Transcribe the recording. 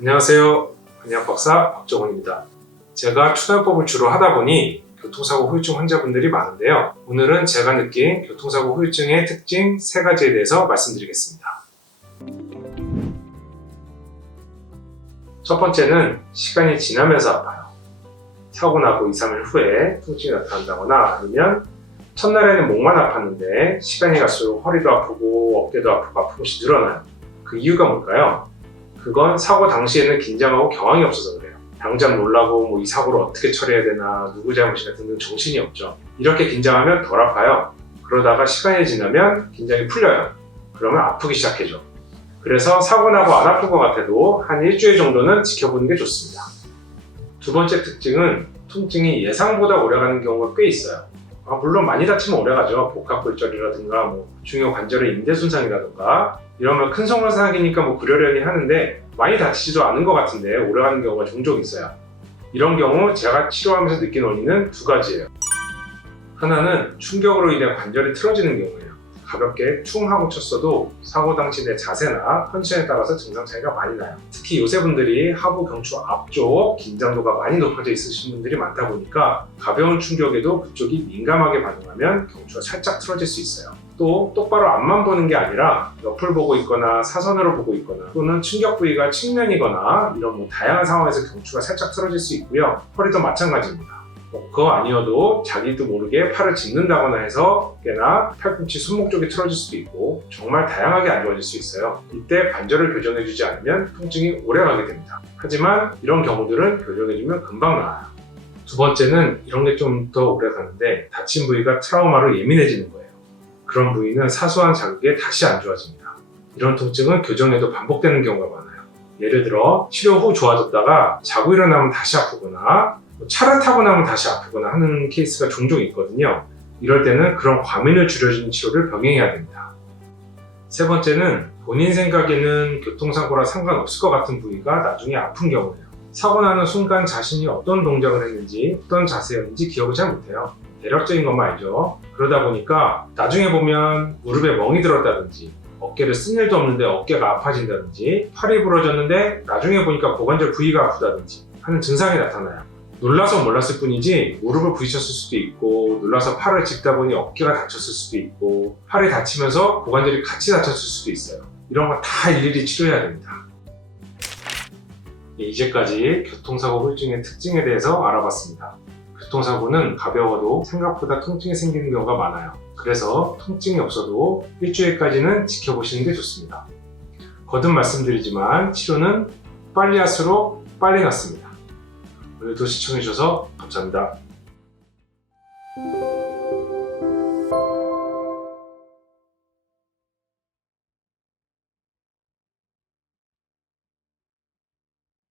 안녕하세요. 한의학박사 박정훈입니다. 제가 추널법을 주로 하다 보니 교통사고 후유증 환자분들이 많은데요. 오늘은 제가 느낀 교통사고 후유증의 특징 3가지에 대해서 말씀드리겠습니다. 첫 번째는 시간이 지나면서 아파요. 사고 나고 2-3일 후에 통증이 나타난다거나 아니면 첫날에는 목만 아팠는데 시간이 갈수록 허리도 아프고 어깨도 아프고 아픈 곳이 늘어나요. 그 이유가 뭘까요? 그건 사고 당시에는 긴장하고 경황이 없어서 그래요. 당장 놀라고 이 사고를 어떻게 처리해야 되나, 누구 잘못이나 등등 정신이 없죠. 이렇게 긴장하면 덜 아파요. 그러다가 시간이 지나면 긴장이 풀려요. 그러면 아프기 시작해죠. 그래서 사고 나고 안 아픈 것 같아도 한 일주일 정도는 지켜보는 게 좋습니다. 두 번째 특징은 통증이 예상보다 오래가는 경우가 꽤 있어요. 물론 많이 다치면 오래가죠. 복합골절이라든가 중요 관절의 인대 손상이라든가 이러면 큰 손상이니까 그러려니 하는데 많이 다치지도 않은 것 같은데 오래가는 경우가 종종 있어요. 이런 경우 제가 치료하면서 느낀 원인은 2가지예요. 하나는 충격으로 인해 관절이 틀어지는 경우예요. 가볍게 퉁 하고 쳤어도 사고 당시 내 자세나 컨디션에 따라서 증상 차이가 많이 나요. 특히 요새 분들이 하부 경추 앞쪽 긴장도가 많이 높아져 있으신 분들이 많다 보니까 가벼운 충격에도 그쪽이 민감하게 반응하면 경추가 살짝 틀어질 수 있어요. 또 똑바로 앞만 보는 게 아니라 옆을 보고 있거나 사선으로 보고 있거나 또는 충격 부위가 측면이거나 이런 다양한 상황에서 경추가 살짝 틀어질 수 있고요. 허리도 마찬가지입니다. 그거 아니어도 자기도 모르게 팔을 짚는다거나 해서 어깨나 팔꿈치, 손목 쪽이 틀어질 수도 있고 정말 다양하게 안 좋아질 수 있어요. 이때 관절을 교정해주지 않으면 통증이 오래가게 됩니다. 하지만 이런 경우들은 교정해주면 금방 나아요. 두 번째는 이런 게 좀 더 오래가는데 다친 부위가 트라우마로 예민해지는 거예요. 그런 부위는 사소한 자극에 다시 안 좋아집니다. 이런 통증은 교정해도 반복되는 경우가 많아요. 예를 들어 치료 후 좋아졌다가 자고 일어나면 다시 아프거나 차를 타고 나면 다시 아프거나 하는 케이스가 종종 있거든요. 이럴 때는 그런 과민을 줄여주는 치료를 병행해야 됩니다. 세 번째는 본인 생각에는 교통사고라 상관없을 것 같은 부위가 나중에 아픈 경우예요. 사고 나는 순간 자신이 어떤 동작을 했는지 어떤 자세였는지 기억을 잘 못해요. 대략적인 것만 알죠. 그러다 보니까 나중에 보면 무릎에 멍이 들었다든지 어깨를 쓴 일도 없는데 어깨가 아파진다든지 팔이 부러졌는데 나중에 보니까 고관절 부위가 아프다든지 하는 증상이 나타나요. 놀라서 몰랐을 뿐이지 무릎을 부딪혔을 수도 있고 놀라서 팔을 짚다 보니 어깨가 다쳤을 수도 있고 팔이 다치면서 고관절이 같이 다쳤을 수도 있어요. 이런 거 다 일일이 치료해야 됩니다. 이제까지 교통사고 후유증의 특징에 대해서 알아봤습니다. 교통사고는 가벼워도 생각보다 통증이 생기는 경우가 많아요. 그래서 통증이 없어도 일주일까지는 지켜보시는 게 좋습니다. 거듭 말씀드리지만 치료는 빨리 할수록 빨리 낫습니다. 오늘도 시청해주셔서 감사합니다.